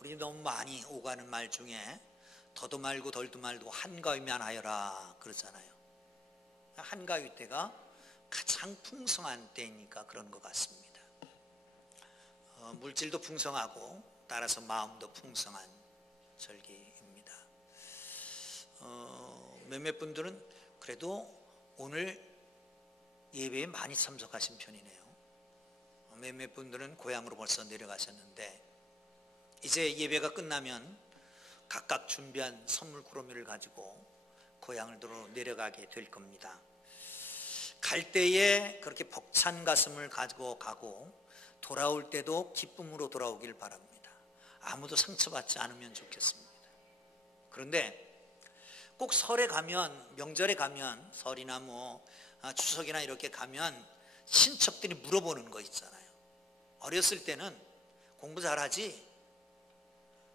우리 너무 많이 오가는 말 중에 더도 말고 덜도 말고 한가위만 하여라 그러잖아요. 한가위 때가 가장 풍성한 때이니까 그런 것 같습니다. 물질도 풍성하고 따라서 마음도 풍성한 절기입니다. 몇몇 분들은 그래도 오늘 예배에 많이 참석하신 편이네요. 몇몇 분들은 고향으로 벌써 내려가셨는데 이제 예배가 끝나면 각각 준비한 선물 꾸러미를 가지고 고향으로 내려가게 될 겁니다. 갈 때에 그렇게 벅찬 가슴을 가지고 가고 돌아올 때도 기쁨으로 돌아오길 바랍니다. 아무도 상처받지 않으면 좋겠습니다. 그런데 꼭 설에 가면, 명절에 가면, 설이나 뭐 추석이나 이렇게 가면 친척들이 물어보는 거 있잖아요. 어렸을 때는 공부 잘하지?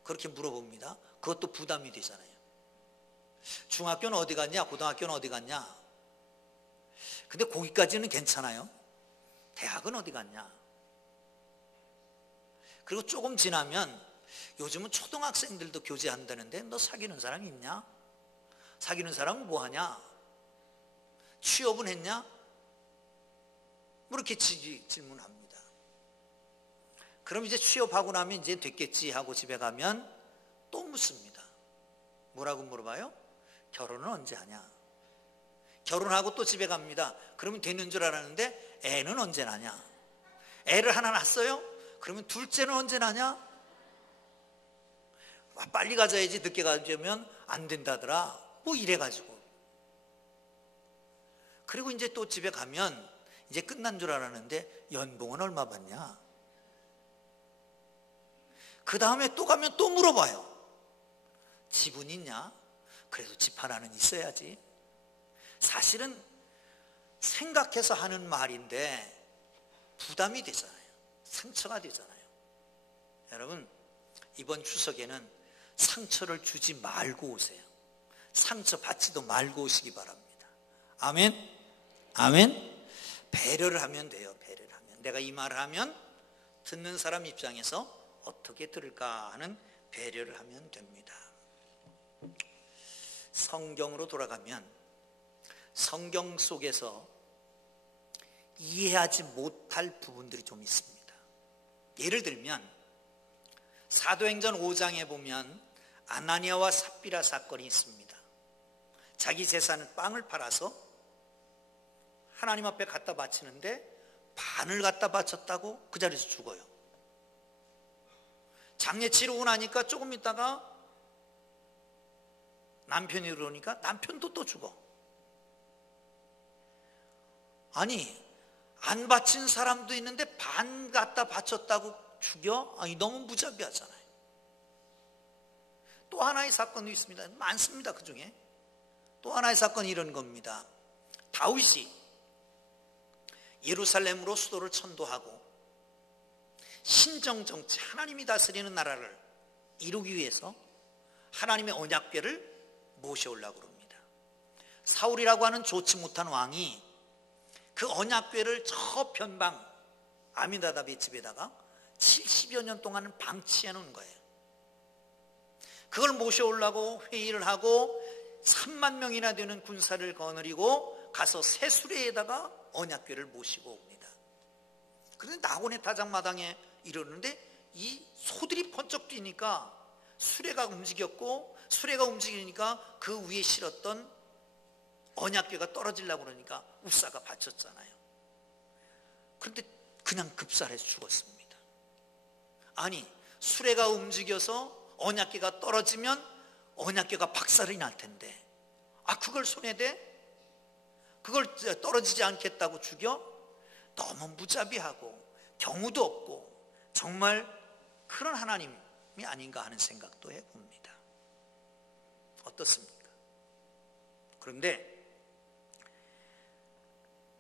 그렇게 물어봅니다. 그것도 부담이 되잖아요. 중학교는 어디 갔냐? 고등학교는 어디 갔냐? 근데 거기까지는 괜찮아요. 대학은 어디 갔냐? 그리고 조금 지나면 요즘은 초등학생들도 교제한다는데 너 사귀는 사람이 있냐? 사귀는 사람은 뭐 하냐? 취업은 했냐? 뭐 이렇게 질문합니다. 그럼 이제 취업하고 나면 이제 됐겠지 하고 집에 가면 또 묻습니다. 뭐라고 물어봐요? 결혼은 언제 하냐? 결혼하고 또 집에 갑니다. 그러면 되는 줄 알았는데 애는 언제 나냐? 애를 하나 낳았어요? 그러면 둘째는 언제 나냐? 빨리 가져야지 늦게 가자면 안 된다더라. 뭐 이래가지고. 그리고 이제 또 집에 가면 이제 끝난 줄 알았는데 연봉은 얼마 받냐? 그 다음에 또 가면 또 물어봐요. 집은 있냐? 그래도 집 하나는 있어야지. 사실은 생각해서 하는 말인데 부담이 되잖아요. 상처가 되잖아요. 여러분, 이번 추석에는 상처를 주지 말고 오세요. 상처 받지도 말고 오시기 바랍니다. 아멘? 아멘? 배려를 하면 돼요. 배려를 하면. 내가 이 말을 하면 듣는 사람 입장에서 어떻게 들을까 하는 배려를 하면 됩니다. 성경으로 돌아가면 성경 속에서 이해하지 못할 부분들이 좀 있습니다. 예를 들면 사도행전 5장에 보면 아나니아와 삽비라 사건이 있습니다. 자기 재산을 빵을 팔아서 하나님 앞에 갖다 바치는데 반을 갖다 바쳤다고 그 자리에서 죽어요. 장례 치르고 나니까 조금 있다가 남편이 그러니까 남편도 또 죽어. 아니, 안 바친 사람도 있는데 반 갖다 바쳤다고 죽여? 아니, 너무 무자비하잖아요. 또 하나의 사건도 있습니다. 많습니다. 그 중에 또 하나의 사건이 이런 겁니다. 다윗이 예루살렘으로 수도를 천도하고 신정정치, 하나님이 다스리는 나라를 이루기 위해서 하나님의 언약궤를 모셔오려고 합니다. 사울이라고 하는 좋지 못한 왕이 그 언약궤를 저 변방 아미나답의 집에다가 70여 년 동안은 방치해 놓은 거예요. 그걸 모셔오려고 회의를 하고 3만 명이나 되는 군사를 거느리고 가서 새 수레에다가 언약궤를 모시고 옵니다. 그런데 나곤의 타작마당에 이러는데 이 소들이 번쩍 뛰니까 수레가 움직였고, 수레가 움직이니까 그 위에 실었던 언약궤가 떨어지려고 그러니까 우사가 받쳤잖아요. 그런데 그냥 급살해서 죽었습니다. 아니, 수레가 움직여서 언약궤가 떨어지면 언약궤가 박살이 날 텐데, 그걸 손에 대? 그걸 떨어지지 않겠다고 죽여? 너무 무자비하고 경우도 없고 정말 그런 하나님이 아닌가 하는 생각도 해봅니다. 어떻습니까? 그런데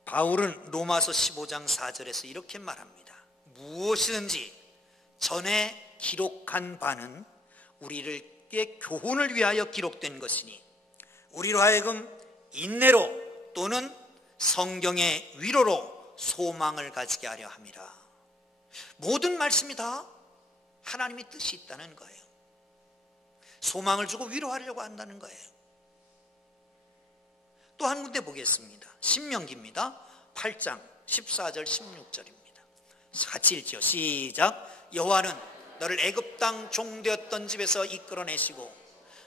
바울은 로마서 15장 4절에서 이렇게 말합니다. 무엇이든지 전에 기록한 바는 우리에게 교훈을 위하여 기록된 것이니 우리로 하여금 인내로 또는 성경의 위로로 소망을 가지게 하려 함이라. 모든 말씀이 다 하나님의 뜻이 있다는 거예요. 소망을 주고 위로하려고 한다는 거예요. 또 한 군데 보겠습니다. 신명기입니다. 8장 14절 16절입니다. 같이 읽죠. 시작. 여호와는 너를 애굽 땅 종되었던 집에서 이끌어내시고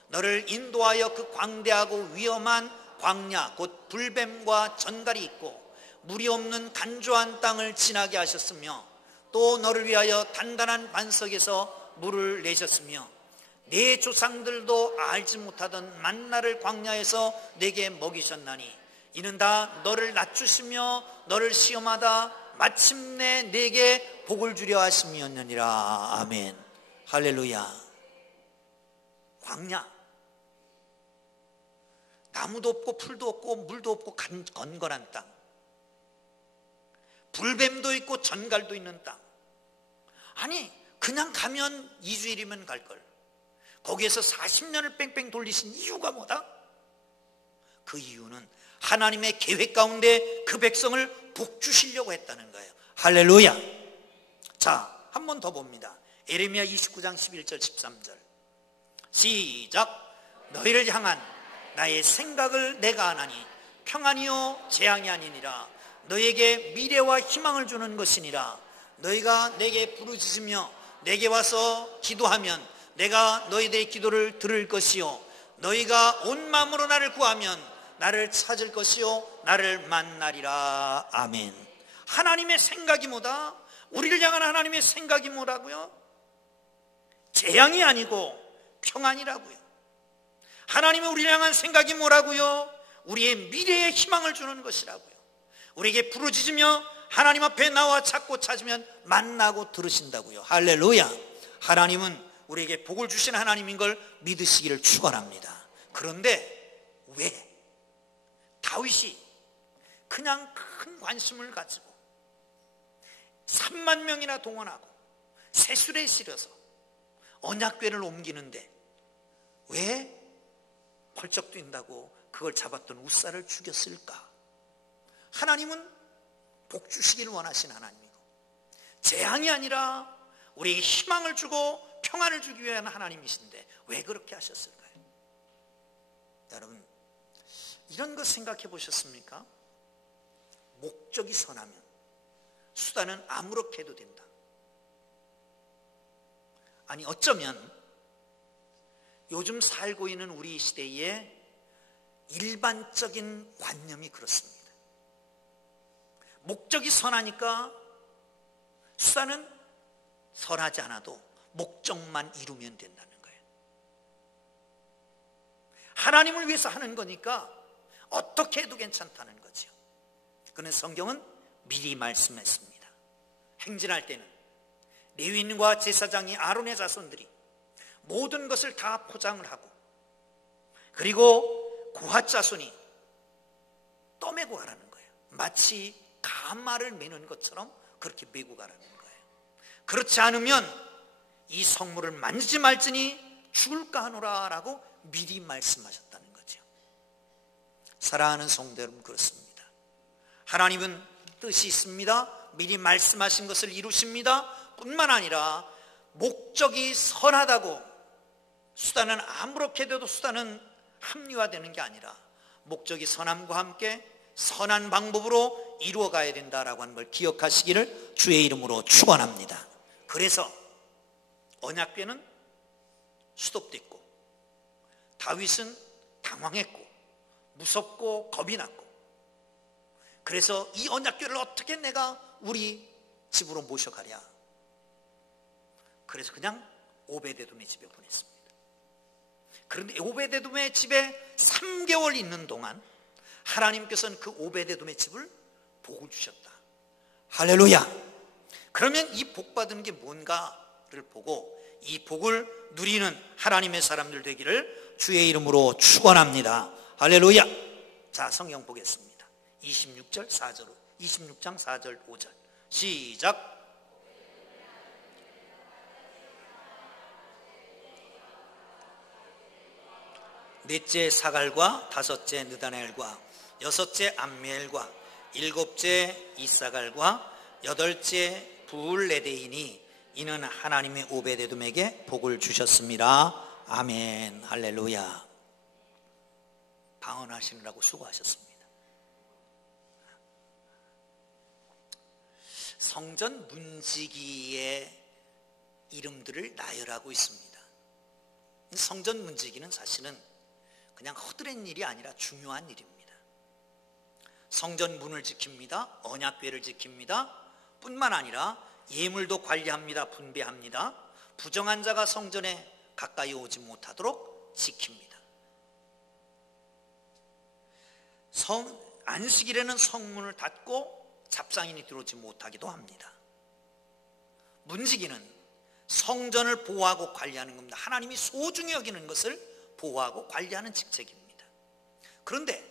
너를 인도하여 그 광대하고 위험한 광야 곧 불뱀과 전갈이 있고 물이 없는 간조한 땅을 지나게 하셨으며 또 너를 위하여 단단한 반석에서 물을 내셨으며 내 조상들도 알지 못하던 만나를 광야에서 내게 먹이셨나니 이는 다 너를 낮추시며 너를 시험하다 마침내 내게 복을 주려 하심이었느니라. 아멘. 할렐루야. 광야, 나무도 없고 풀도 없고 물도 없고 건건한 땅, 불뱀도 있고 전갈도 있는 땅. 아니 그냥 가면 2주일이면 갈걸 거기에서 40년을 뺑뺑 돌리신 이유가 뭐다? 그 이유는 하나님의 계획 가운데 그 백성을 복주시려고 했다는 거예요. 할렐루야. 자, 한 번 더 봅니다. 예레미야 29장 11절 13절 시작. 너희를 향한 나의 생각을 내가 아나니 평안이요 재앙이 아니니라. 너에게 미래와 희망을 주는 것이니라. 너희가 내게 부르짖으며 내게 와서 기도하면 내가 너희들의 기도를 들을 것이요 너희가 온 마음으로 나를 구하면 나를 찾을 것이요 나를 만나리라. 아멘. 하나님의 생각이 뭐다? 우리를 향한 하나님의 생각이 뭐라고요? 재앙이 아니고 평안이라고요. 하나님의 우리를 향한 생각이 뭐라고요? 우리의 미래에 희망을 주는 것이라고요. 우리에게 부르짖으며 하나님 앞에 나와 찾고 찾으면 만나고 들으신다고요. 할렐루야. 하나님은 우리에게 복을 주신 하나님인 걸 믿으시기를 축원합니다. 그런데 왜 다윗이 그냥 큰 관심을 가지고 3만 명이나 동원하고 세술에 실어서 언약궤를 옮기는데 왜 펄쩍 뛴다고 그걸 잡았던 우사를 죽였을까? 하나님은 복 주시기를 원하신 하나님이고 재앙이 아니라 우리에게 희망을 주고 평안을 주기 위한 하나님이신데 왜 그렇게 하셨을까요? 여러분 이런 것 생각해 보셨습니까? 목적이 선하면 수단은 아무렇게 해도 된다. 아니 어쩌면 요즘 살고 있는 우리 시대의 일반적인 관념이 그렇습니다. 목적이 선하니까 수단은 선하지 않아도 목적만 이루면 된다는 거예요. 하나님을 위해서 하는 거니까 어떻게 해도 괜찮다는 거죠. 그런데 성경은 미리 말씀했습니다. 행진할 때는 레위인과 제사장이 아론의 자손들이 모든 것을 다 포장을 하고 그리고 고핫 자손이 떠매고 가라는 거예요. 마치 가마를 매는 것처럼 그렇게 메고 가라는 거예요. 그렇지 않으면 이 성물을 만지지 말지니 죽을까 하노라 라고 미리 말씀하셨다는 거죠. 사랑하는 성도 여러분, 그렇습니다. 하나님은 뜻이 있습니다. 미리 말씀하신 것을 이루십니다. 뿐만 아니라 목적이 선하다고 수단은 아무렇게 돼도 수단은 합리화되는 게 아니라 목적이 선함과 함께 선한 방법으로 이루어가야 된다라고 하는 걸 기억하시기를 주의 이름으로 축원합니다. 그래서 언약궤는 수톱됐고 다윗은 당황했고 무섭고 겁이 났고 그래서 이 언약궤를 어떻게 내가 우리 집으로 모셔가랴. 그래서 그냥 오베데돔의 집에 보냈습니다. 그런데 오베데돔의 집에 3개월 있는 동안 하나님께서는 그 오베데돔의 집을 복을 주셨다. 할렐루야. 그러면 이 복 받은 게 뭔가를 보고 이 복을 누리는 하나님의 사람들 되기를 주의 이름으로 축원합니다. 할렐루야. 자, 성경 보겠습니다. 26절 4절 26장 4절 5절 시작. 넷째 사갈과 다섯째 느다넬과 여섯째 암미엘과 일곱째 이사갈과 여덟째 부울레데인이 이는 하나님의 오벳에돔에게 복을 주셨습니다. 아멘. 할렐루야. 방언하시느라고 수고하셨습니다. 성전 문지기의 이름들을 나열하고 있습니다. 성전 문지기는 사실은 그냥 허드렛 일이 아니라 중요한 일입니다. 성전 문을 지킵니다. 언약궤를 지킵니다. 뿐만 아니라 예물도 관리합니다. 분배합니다. 부정한 자가 성전에 가까이 오지 못하도록 지킵니다. 안식일에는 성문을 닫고 잡상인이 들어오지 못하기도 합니다. 문지기는 성전을 보호하고 관리하는 겁니다. 하나님이 소중히 여기는 것을 보호하고 관리하는 직책입니다. 그런데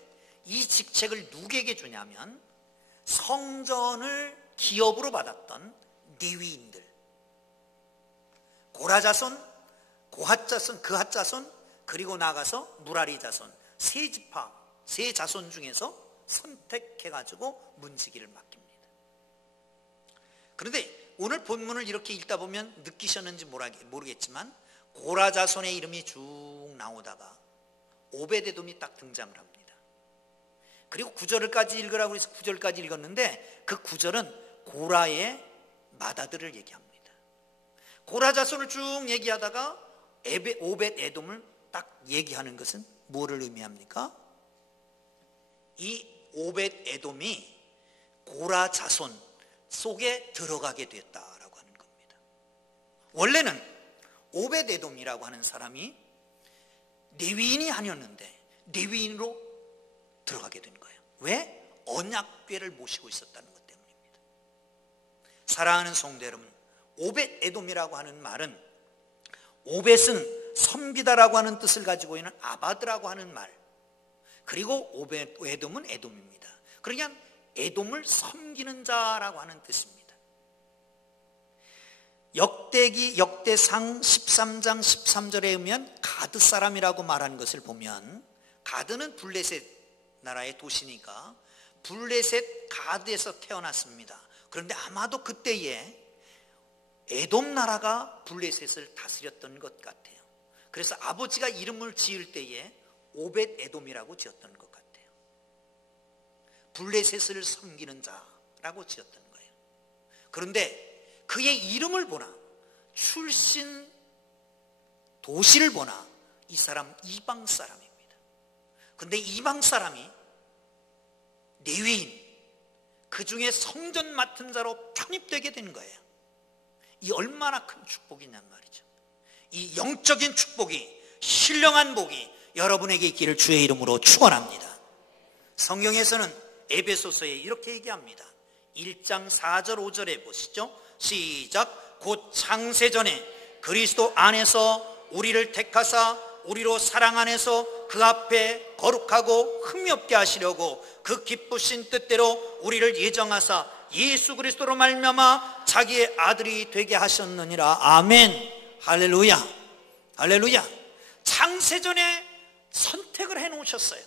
이 직책을 누구에게 주냐면 성전을 기업으로 받았던 레위인들, 고라 자손, 고핫 자손, 그핫 자손, 그리고 나가서 무라리 자손, 세 지파, 세 자손 중에서 선택해가지고 문지기를 맡깁니다. 그런데 오늘 본문을 이렇게 읽다 보면 느끼셨는지 모르겠지만 고라 자손의 이름이 쭉 나오다가 오벳에돔이 딱 등장을 합니다. 그리고 9절까지 읽으라고 해서 9절까지 읽었는데 그 9절은 고라의 맏아들을 얘기합니다. 고라 자손을 쭉 얘기하다가 오벳에돔을 딱 얘기하는 것은 뭐를 의미합니까? 이 오벳에돔이 고라 자손 속에 들어가게 됐다라고 하는 겁니다. 원래는 오벳에돔이라고 하는 사람이 레위인이 아니었는데 레위인으로 들어가게 된 거예요. 왜? 언약궤를 모시고 있었다는 것 때문입니다. 사랑하는 성도 여러분, 오벳에돔이라고 하는 말은 오벳은 섬기다라고 하는 뜻을 가지고 있는 아바드라고 하는 말, 그리고 오벳에돔은 에돔입니다. 그러니까 에돔을 섬기는 자라고 하는 뜻입니다. 역대상 13장 13절에 의하면 가드 사람이라고 말하는 것을 보면 가드는 블레셋 나라의 도시니까 블레셋 가드에서 태어났습니다. 그런데 아마도 그때에 에돔 나라가 블레셋을 다스렸던 것 같아요. 그래서 아버지가 이름을 지을 때에 오벳에돔이라고 지었던 것 같아요. 블레셋을 섬기는 자라고 지었던 거예요. 그런데 그의 이름을 보나 출신 도시를 보나 이 사람 이방 사람입니다. 그런데 이방 사람이 레위인, 그 중에 성전 맡은 자로 편입되게 된 거예요. 이 얼마나 큰 축복이냔 말이죠. 이 영적인 축복이, 신령한 복이 여러분에게 있기를 주의 이름으로 축원합니다. 성경에서는 에베소서에 이렇게 얘기합니다. 1장 4절 5절에 보시죠. 시작. 곧 창세전에 그리스도 안에서 우리를 택하사 우리로 사랑 안에서 그 앞에 거룩하고 흠이 없게 하시려고 그 기쁘신 뜻대로 우리를 예정하사 예수 그리스도로 말미암아 자기의 아들이 되게 하셨느니라. 아멘. 할렐루야. 할렐루야. 창세전에 선택을 해 놓으셨어요.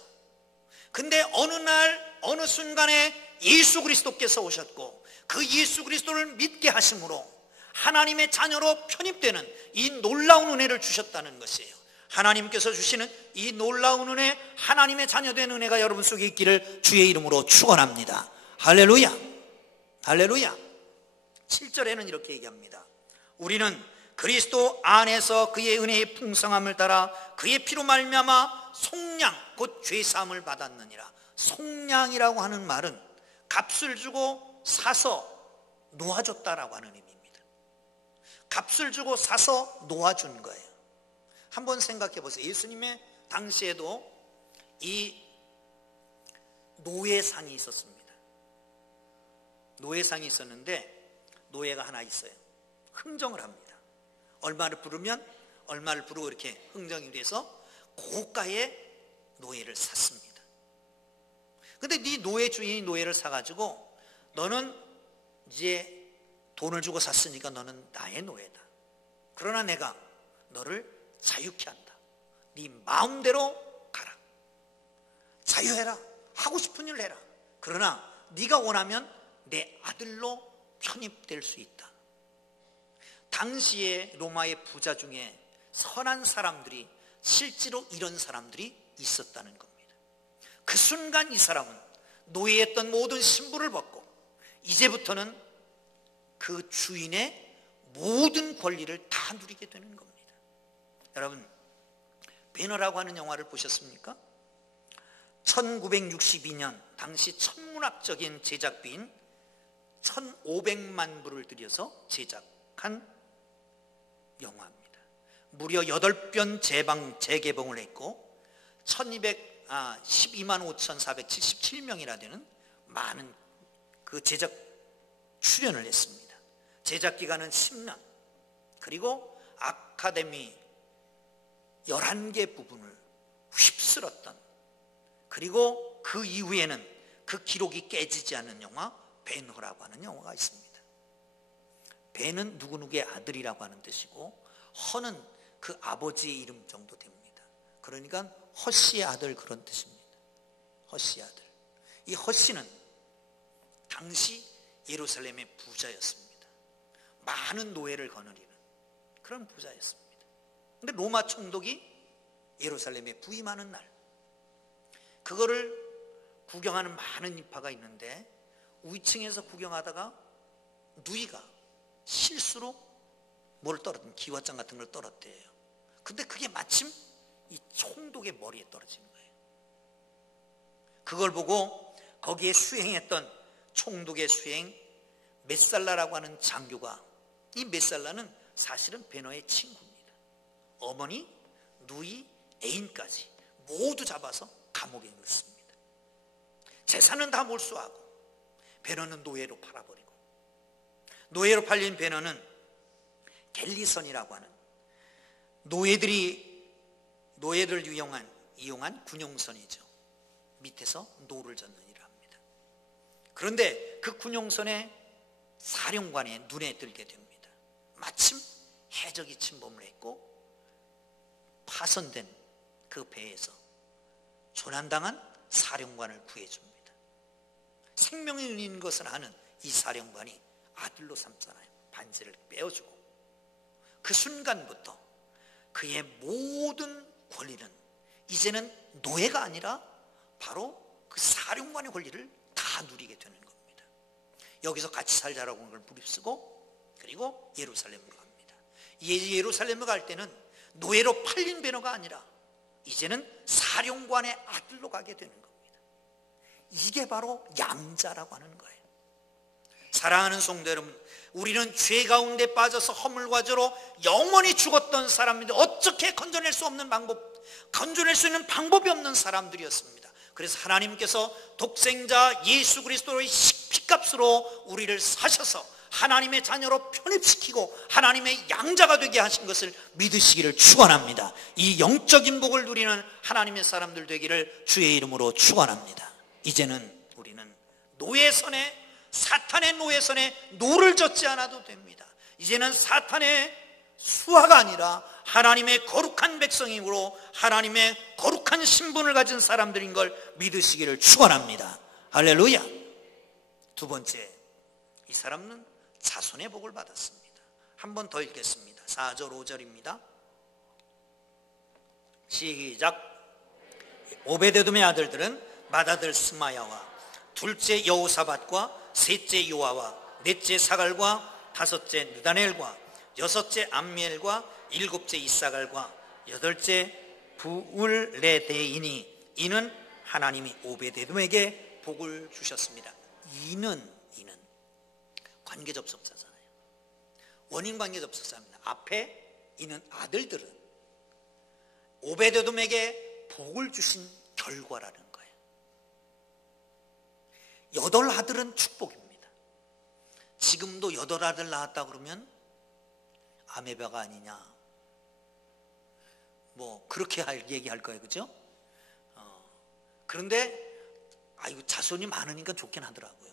근데 어느 날 어느 순간에 예수 그리스도께서 오셨고 그 예수 그리스도를 믿게 하심으로 하나님의 자녀로 편입되는 이 놀라운 은혜를 주셨다는 것이에요. 하나님께서 주시는 이 놀라운 은혜, 하나님의 자녀된 은혜가 여러분 속에 있기를 주의 이름으로 축원합니다. 할렐루야. 할렐루야. 7절에는 이렇게 얘기합니다. 우리는 그리스도 안에서 그의 은혜의 풍성함을 따라 그의 피로 말미암아 속량 곧 죄사함을 받았느니라. 속량이라고 하는 말은 값을 주고 사서 놓아줬다라고 하는 의미입니다. 값을 주고 사서 놓아준 거예요. 한번 생각해 보세요. 예수님의 당시에도 이 노예상이 있었습니다. 노예상이 있었는데 노예가 하나 있어요. 흥정을 합니다. 얼마를 부르면 얼마를 부르고 이렇게 흥정이 돼서 고가의 노예를 샀습니다. 근데 네 노예 주인이 노예를 사가지고 너는 이제 돈을 주고 샀으니까 너는 나의 노예다. 그러나 내가 너를 자유케 한다. 네 마음대로 가라. 자유해라. 하고 싶은 일을 해라. 그러나 네가 원하면 내 아들로 편입될 수 있다. 당시에 로마의 부자 중에 선한 사람들이 실제로 이런 사람들이 있었다는 겁니다. 그 순간 이 사람은 노예했던 모든 신분을 벗고 이제부터는 그 주인의 모든 권리를 다 누리게 되는 겁니다. 여러분, 배너라고 하는 영화를 보셨습니까? 1962년 당시 천문학적인 제작비인 1,500만 불을 들여서 제작한 영화입니다. 무려 8번 재개봉을 했고 12만 5,477명이나 되는 많은 그 제작 출연을 했습니다. 제작 기간은 10년, 그리고 아카데미 11개 부분을 휩쓸었던, 그리고 그 이후에는 그 기록이 깨지지 않는 영화 벤허라고 하는 영화가 있습니다. 벤은 누구누구의 아들이라고 하는 뜻이고 허는 그 아버지의 이름 정도 됩니다. 그러니까 허씨의 아들, 그런 뜻입니다. 허씨의 아들. 이 허씨는 당시 예루살렘의 부자였습니다. 많은 노예를 거느리는 그런 부자였습니다. 그런데 로마 총독이 예루살렘에 부임하는 날, 그거를 구경하는 많은 인파가 있는데 위층에서 구경하다가 누이가 실수로 기와장 같은 걸 떨어뜨려요. 근데 그게 마침 이 총독의 머리에 떨어지는 거예요. 그걸 보고 거기에 수행했던 총독의 수행 메살라라고 하는 장교가, 이 메살라는 사실은 베너의 친구입니다. 어머니, 누이, 애인까지 모두 잡아서 감옥에 넣습니다. 재산은 다 몰수하고 베너는 노예로 팔아버리고, 노예로 팔린 베너는 갤리선이라고 하는 노예들을 이용한 군용선이죠. 밑에서 노를 젓는 일을 합니다. 그런데 그 군용선의 사령관의 눈에 들게 됩니다. 마침 해적이 침범을 했고 파손된 그 배에서 조난당한 사령관을 구해줍니다. 생명이 있는 것을 아는 이 사령관이 아들로 삼잖아요. 반지를 빼어주고, 그 순간부터 그의 모든 권리는 이제는 노예가 아니라 바로 그 사령관의 권리를 다 누리게 되는 겁니다. 여기서 같이 살자라고 하는 걸 무릅쓰고, 그리고 예루살렘으로 갑니다. 예루살렘으로 갈 때는 노예로 팔린 베너가 아니라 이제는 사령관의 아들로 가게 되는 겁니다. 이게 바로 양자라고 하는 거예요. 사랑하는 성도 여러분, 우리는 죄 가운데 빠져서 허물과 죄로 영원히 죽었던 사람인데 어떻게 건져낼 수 있는 방법이 없는 사람들이었습니다. 그래서 하나님께서 독생자 예수 그리스도의 피값으로 우리를 사셔서 하나님의 자녀로 편입시키고 하나님의 양자가 되게 하신 것을 믿으시기를 축원합니다. 이 영적인 복을 누리는 하나님의 사람들 되기를 주의 이름으로 축원합니다. 이제는 우리는 사탄의 노예선에 노를 젓지 않아도 됩니다. 이제는 사탄의 수하가 아니라 하나님의 거룩한 백성이므로 하나님의 거룩한 신분을 가진 사람들인 걸 믿으시기를 축원합니다. 할렐루야. 두 번째, 이 사람은 자손의 복을 받았습니다. 한 번 더 읽겠습니다. 4절 5절입니다. 시작. 오베데돔의 아들들은 맏아들 스마야와 둘째 여호사밧과 셋째 요아와 넷째 사갈과 다섯째 느다넬과 여섯째 암미엘과 일곱째 이사갈과 여덟째 부울레데이니, 이는 하나님이 오베데돔에게 복을 주셨습니다. 이는 관계 접속사잖아요. 원인 관계 접속사입니다. 앞에 이는 아들들은 오베데돔에게 복을 주신 결과라는 거예요. 8아들은 축복입니다. 지금도 8아들 낳았다 그러면 아메바가 아니냐, 그렇게 얘기할 거예요. 그죠? 그런데 자손이 많으니까 좋긴 하더라고요.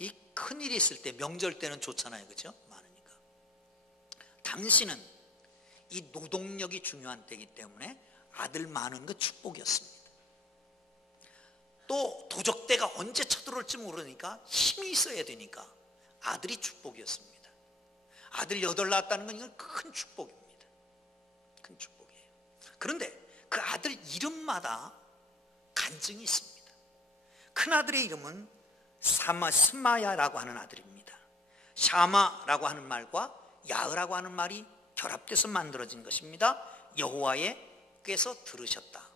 이 큰일이 있을 때, 명절 때는 좋잖아요. 그죠? 많으니까. 당시는 이 노동력이 중요한 때이기 때문에 아들 많은 건 축복이었습니다. 또 도적대가 언제 쳐들어올지 모르니까 힘이 있어야 되니까 아들이 축복이었습니다. 아들 8 낳았다는 건 이건 큰 축복입니다. 큰 축복이에요. 그런데 그 아들 이름마다 간증이 있습니다. 큰아들의 이름은 스마야라고 하는 아들입니다. 샤마라고 하는 말과 야흐라고 하는 말이 결합돼서 만들어진 것입니다. 여호와께서 들으셨다.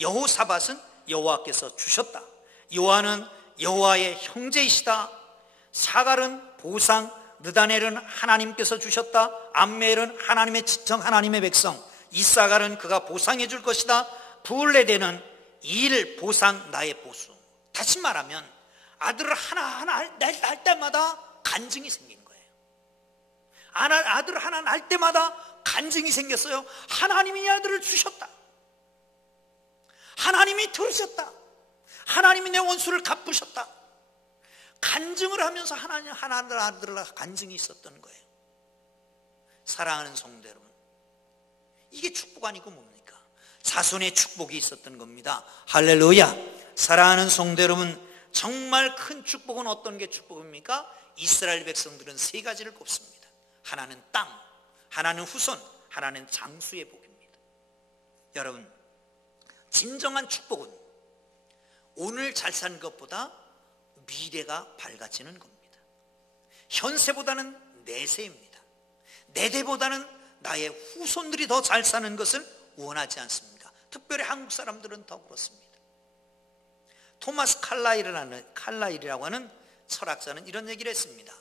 여호사밧은 여호와께서 주셨다. 요한은 여호와의 형제이시다. 사갈은 보상, 느다넬은 하나님께서 주셨다. 암멜은 하나님의 지청, 하나님의 백성. 이사갈은 그가 보상해 줄 것이다. 브울레데는 일 보상, 나의 보수. 다시 말하면 아들을 하나하나 낳을 때마다 간증이 생기는 거예요. 아들을 하나 낳을 때마다 간증이 생겼어요. 하나님이 이 아들을 주셨다. 하나님이 들으셨다. 하나님이 내 원수를 갚으셨다. 간증을 하면서 하나님 아들을 간증이 있었던 거예요. 사랑하는 성도 여러분, 이게 축복 아니고 뭡니까? 자손의 축복이 있었던 겁니다. 할렐루야. 사랑하는 성도 여러분, 정말 큰 축복은 어떤 게 축복입니까? 이스라엘 백성들은 3가지를 꼽습니다. 하나는 땅, 하나는 후손, 하나는 장수의 복입니다. 여러분, 진정한 축복은 오늘 잘 사는 것보다 미래가 밝아지는 겁니다. 현세보다는 내세입니다. 내대보다는 나의 후손들이 더 잘 사는 것을 원하지 않습니까? 특별히 한국 사람들은 더 그렇습니다. 토마스 칼라일이라고 하는 철학자는 이런 얘기를 했습니다.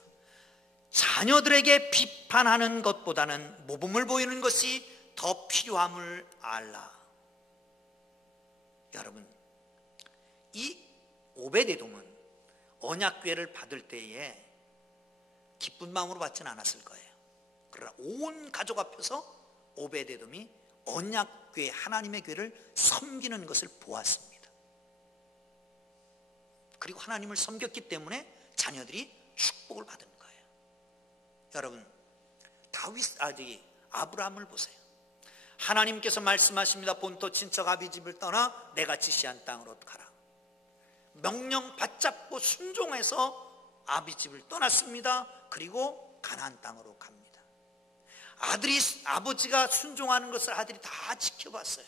자녀들에게 비판하는 것보다는 모범을 보이는 것이 더 필요함을 알라. 여러분, 이 오벳에돔은 언약궤를 받을 때에 기쁜 마음으로 받지는 않았을 거예요. 그러나 온 가족 앞에서 오벳에돔이 언약궤, 하나님의 궤를 섬기는 것을 보았습니다. 그리고 하나님을 섬겼기 때문에 자녀들이 축복을 받은 거예요. 여러분, 아브라함을 보세요. 하나님께서 말씀하십니다. 본토 친척 아비 집을 떠나 내가 지시한 땅으로 가라. 명령 받잡고 순종해서 아비 집을 떠났습니다. 그리고 가나안 땅으로 갑니다. 아버지가 순종하는 것을 아들이 다 지켜봤어요.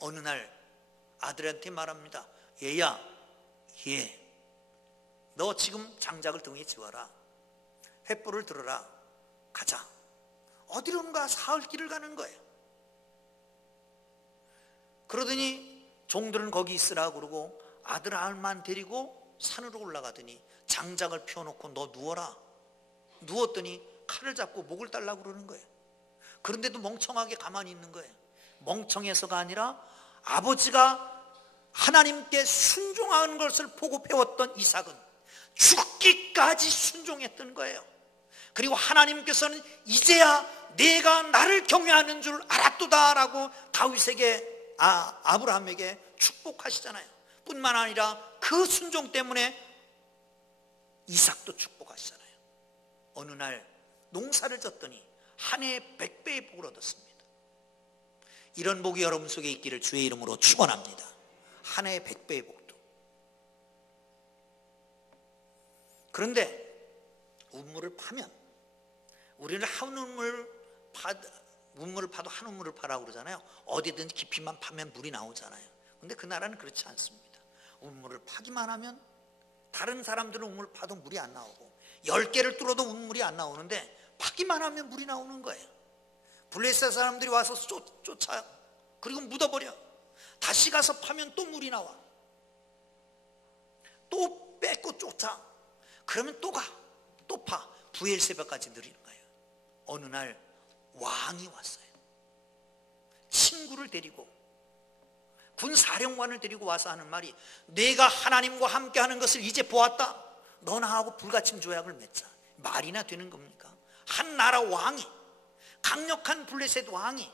어느 날 아들한테 말합니다. 얘야, 너 지금 장작을 등에 지워라. 횃불을 들어라. 가자. 어디론가 사흘 길을 가는 거예요. 그러더니 종들은 거기 있으라 그러고 아들만 데리고 산으로 올라가더니 장작을 펴놓고 너 누워라. 누웠더니 칼을 잡고 목을 달라고 그러는 거예요. 그런데도 멍청하게 가만히 있는 거예요. 멍청해서가 아니라 아버지가 하나님께 순종하는 것을 보고 배웠던 이삭은 죽기까지 순종했던 거예요. 그리고 하나님께서는 이제야 내가 나를 경외하는 줄 알았도다 라고 다윗에게 아브라함에게 축복하시잖아요. 뿐만 아니라 그 순종 때문에 이삭도 축복하시잖아요. 어느 날 농사를 졌더니 한 해에 100배의 복을 얻었습니다. 이런 복이 여러분 속에 있기를 주의 이름으로 축원합니다. 한 해에 100배의 복도. 그런데 우물을 파면 우리는 한 우물을 파도 한 우물을 파라고 그러잖아요. 어디든지 깊이만 파면 물이 나오잖아요. 그런데 그 나라는 그렇지 않습니다. 우물을 파기만 하면 다른 사람들은 우물을 파도 물이 안 나오고 10개를 뚫어도 우물이 안 나오는데 파기만 하면 물이 나오는 거예요. 블레셋 사람들이 와서 쫓아요. 그리고 묻어버려. 다시 가서 파면 또 물이 나와. 또 뺏고 쫓아. 그러면 또 가. 또 파. 부엘세바까지 느리는 거예요. 어느 날 왕이 왔어요. 친구를 데리고 군사령관을 데리고 와서 하는 말이 내가 하나님과 함께하는 것을 이제 보았다. 너나 하고 불가침 조약을 맺자. 말이나 되는 겁니까? 한 나라 왕이, 강력한 블레셋 왕이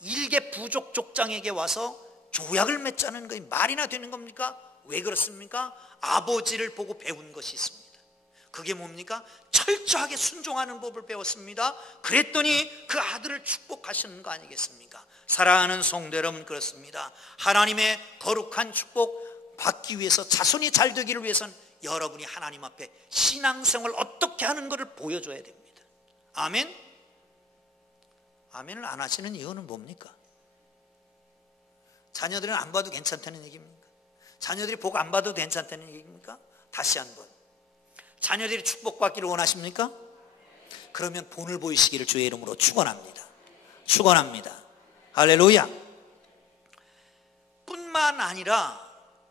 일개 부족 족장에게 와서 조약을 맺자는 것이 말이나 되는 겁니까? 왜 그렇습니까? 아버지를 보고 배운 것이 있습니다. 그게 뭡니까? 철저하게 순종하는 법을 배웠습니다. 그랬더니 그 아들을 축복하시는 거 아니겠습니까? 사랑하는 성도 여러분, 그렇습니다. 하나님의 거룩한 축복 받기 위해서, 자손이 잘 되기를 위해서는 여러분이 하나님 앞에 신앙생활을 어떻게 하는 것을 보여줘야 됩니다. 아멘? 아멘을 안 하시는 이유는 뭡니까? 자녀들은 안 봐도 괜찮다는 얘기입니까? 자녀들이 복 안 봐도 괜찮다는 얘기입니까? 다시 한번, 자녀들이 축복받기를 원하십니까? 그러면 본을 보이시기를 주의 이름으로 축원합니다. 축원합니다. 할렐루야. 뿐만 아니라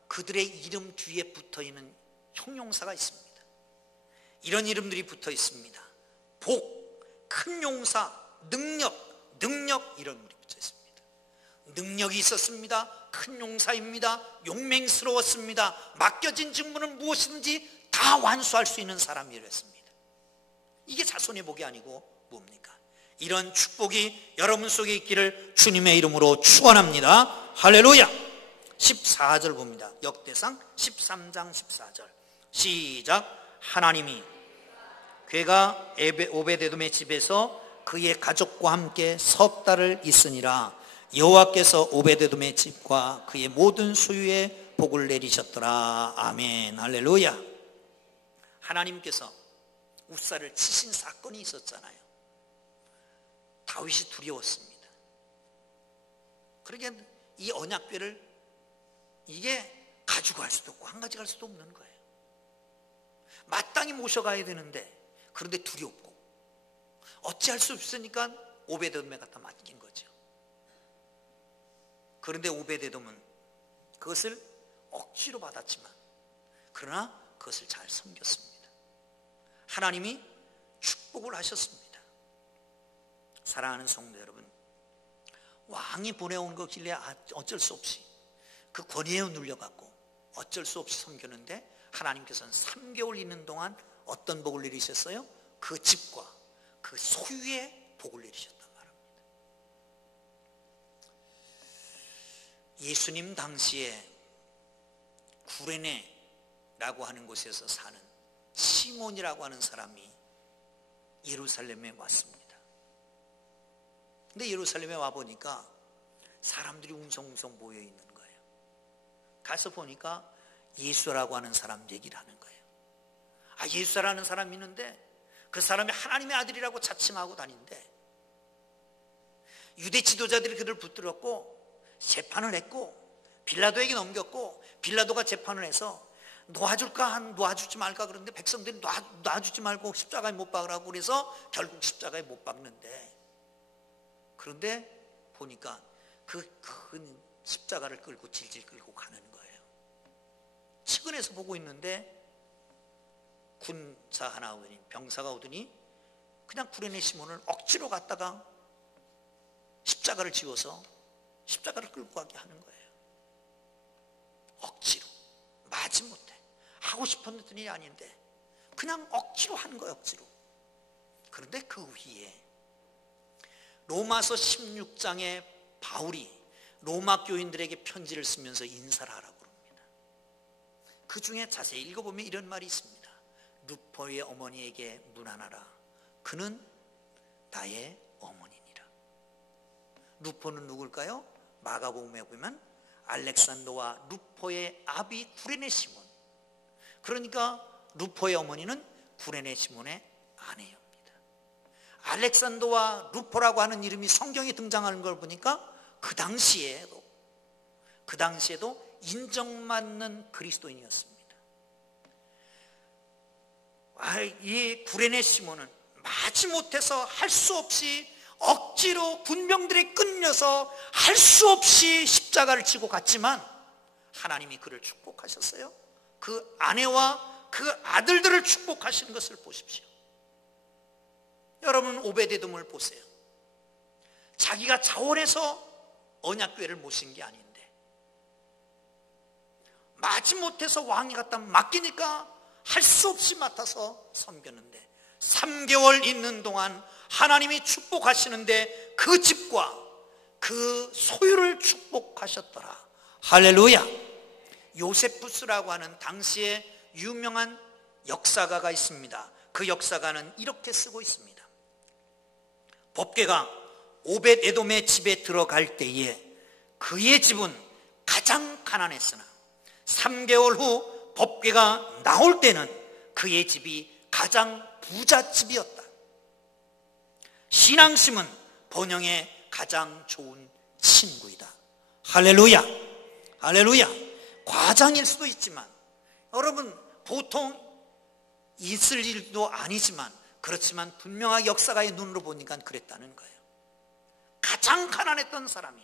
그들의 이름 뒤에 붙어있는 형용사가 있습니다. 이런 이름들이 붙어 있습니다. 복, 큰 용사, 능력 이런 이름이 붙어 있습니다. 능력이 있었습니다. 큰 용사입니다. 용맹스러웠습니다. 맡겨진 직무는 무엇이든지 다 완수할 수 있는 사람이라 했습니다. 이게 자손의 복이 아니고 뭡니까? 이런 축복이 여러분 속에 있기를 주님의 이름으로 축원합니다. 할렐루야. 14절 봅니다. 역대상 13장 14절 시작. 하나님이 그가 오베데돔의 집에서 그의 가족과 함께 석 달을 있으니라. 여호와께서 오베데돔의 집과 그의 모든 소유에 복을 내리셨더라. 아멘. 할렐루야. 하나님께서 우사를 치신 사건이 있었잖아요. 다윗이 두려웠습니다. 그러니까 이 언약궤를 이게 가지고 갈 수도 없고 한 가지 갈 수도 없는 거예요. 마땅히 모셔가야 되는데 그런데 두렵고 어찌할 수 없으니까 오베데돔에 갖다 맡긴 거죠. 그런데 오베데돔은 그것을 억지로 받았지만 그러나 그것을 잘 섬겼습니다. 하나님이 축복을 하셨습니다. 사랑하는 성도 여러분, 왕이 보내온 것길래 어쩔 수 없이 그 권위에 눌려갖고 어쩔 수 없이 섬겼는데 하나님께서는 3개월 있는 동안 어떤 복을 내리셨어요? 그 집과 그 소유의 복을 내리셨단 말입니다. 예수님 당시에 구레네라고 하는 곳에서 사는 시몬이라고 하는 사람이 예루살렘에 왔습니다. 근데 예루살렘에 와보니까 사람들이 웅성웅성 모여 있는 거예요. 가서 보니까 예수라고 하는 사람 얘기를 하는 거예요. 예수라는 사람이 있는데 그 사람이 하나님의 아들이라고 자칭하고 다니는데 유대 지도자들이 그를 붙들었고 재판을 했고 빌라도에게 넘겼고 빌라도가 재판을 해서 놓아줄까 놓아주지 말까 그런데 백성들이 놔주지 말고 십자가에 못 박으라고 그래서 결국 십자가에 못 박는데, 그런데 보니까 그 큰 십자가를 끌고 질질 끌고 가는 거예요. 측은해서 보고 있는데 군사 하나 오더니 병사가 오더니 그냥 구레네 시몬을 억지로 갔다가 십자가를 지워서 십자가를 끌고 가게 하는 거예요. 억지로. 마지못해 하고 싶었던 일이 아닌데 그냥 억지로 한 거예요. 억지로. 그런데 그 위에 로마서 16장에 바울이 로마 교인들에게 편지를 쓰면서 인사를 하라고 합니다. 그 중에 자세히 읽어보면 이런 말이 있습니다. 루포의 어머니에게 문안하라. 그는 나의 어머니니라. 루포는 누굴까요? 마가복음에 보면 알렉산더와 루포의 아비 구레네 시몬. 그러니까 루포의 어머니는 구레네 시몬의 아내입니다. 알렉산더와 루포라고 하는 이름이 성경에 등장하는 걸 보니까 그 당시에도 인정받는 그리스도인이었습니다. 이 구레네 시몬은 마지못해서 할 수 없이 억지로 군병들에 끌려서 할 수 없이 십자가를 지고 갔지만 하나님이 그를 축복하셨어요. 그 아내와 그 아들들을 축복하신 것을 보십시오. 여러분 오베데돔을 보세요. 자기가 자원해서 언약궤를 모신 게 아닌데 마지못해서 왕이 갖다 맡기니까 할 수 없이 맡아서 섬겼는데 3개월 있는 동안 하나님이 축복하시는데 그 집과 그 소유를 축복하셨더라. 할렐루야. 요세푸스라고 하는 당시에 유명한 역사가가 있습니다. 그 역사가는 이렇게 쓰고 있습니다. 법궤가 오벳에돔의 집에 들어갈 때에 그의 집은 가장 가난했으나 3개월 후 법궤가 나올 때는 그의 집이 가장 부잣집이었다. 신앙심은 번영의 가장 좋은 친구이다. 할렐루야. 할렐루야. 과장일 수도 있지만, 여러분 보통 있을 일도 아니지만, 그렇지만 분명하게 역사가의 눈으로 보니까 그랬다는 거예요. 가장 가난했던 사람이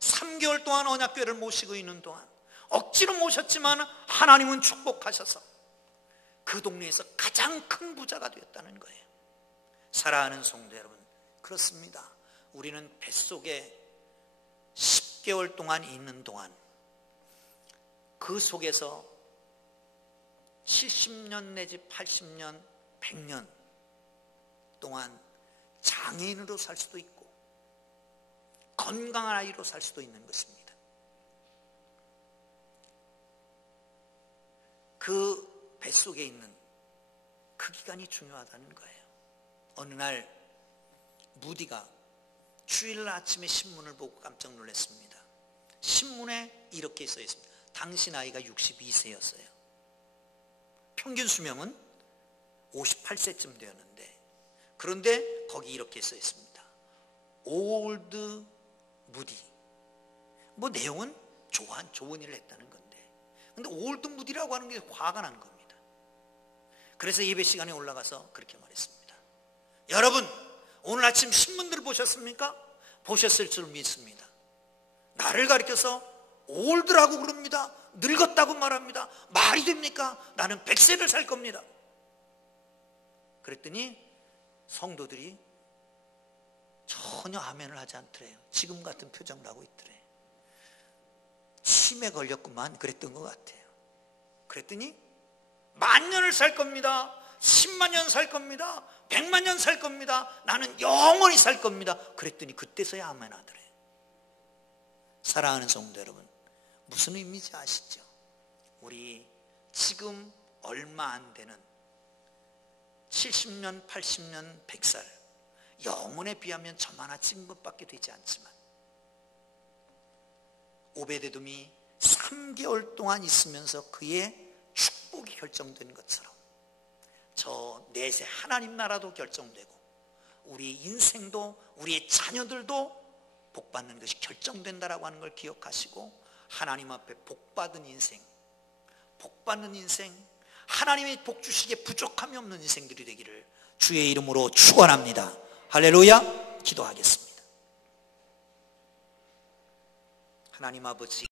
3개월 동안 언약궤를 모시고 있는 동안, 억지로 모셨지만 하나님은 축복하셔서 그 동네에서 가장 큰 부자가 되었다는 거예요. 사랑하는 성도 여러분, 그렇습니다. 우리는 뱃속에 10개월 동안 있는 동안, 그 속에서 70년 내지 80년, 100년 동안 장애인으로 살 수도 있고 건강한 아이로 살 수도 있는 것입니다. 그 뱃속에 있는 그 기간이 중요하다는 거예요. 어느 날 무디가 주일 아침에 신문을 보고 깜짝 놀랐습니다. 신문에 이렇게 써 있습니다. 당시 나이가 62세였어요. 평균 수명은 58세쯤 되었는데, 그런데 거기 이렇게 써 있습니다. 올드 무디. 뭐 내용은 좋은 일을 했다는 건데, 근데 올드 무디라고 하는 게 화가 난 겁니다. 그래서 예배 시간에 올라가서 그렇게 말했습니다. 여러분, 오늘 아침 신문들 보셨습니까? 보셨을 줄 믿습니다. 나를 가리켜서 올드라고 그럽니다. 늙었다고 말합니다. 말이 됩니까? 나는 100세를 살 겁니다. 그랬더니 성도들이 전혀 아멘을 하지 않더래요. 지금 같은 표정을 하고 있더래요. 치매 걸렸구만 그랬던 것 같아요. 그랬더니 10,000년을 살 겁니다. 10만 년 살 겁니다. 100만 년 살 겁니다. 나는 영원히 살 겁니다. 그랬더니 그때서야 아멘 하더래요. 사랑하는 성도 여러분, 무슨 의미인지 아시죠? 우리 지금 얼마 안 되는 70년, 80년, 100살, 영혼에 비하면 저마나 찐 것밖에 되지 않지만, 오베데돔이 3개월 동안 있으면서 그의 축복이 결정된 것처럼 저 넷의 하나님 나라도 결정되고, 우리 인생도, 우리의 자녀들도 복받는 것이 결정된다라고 하는 걸 기억하시고, 하나님 앞에 복받은 인생, 복받는 인생, 하나님의 복 주시기에 부족함이 없는 인생들이 되기를 주의 이름으로 축원합니다. 할렐루야. 기도하겠습니다. 하나님 아버지,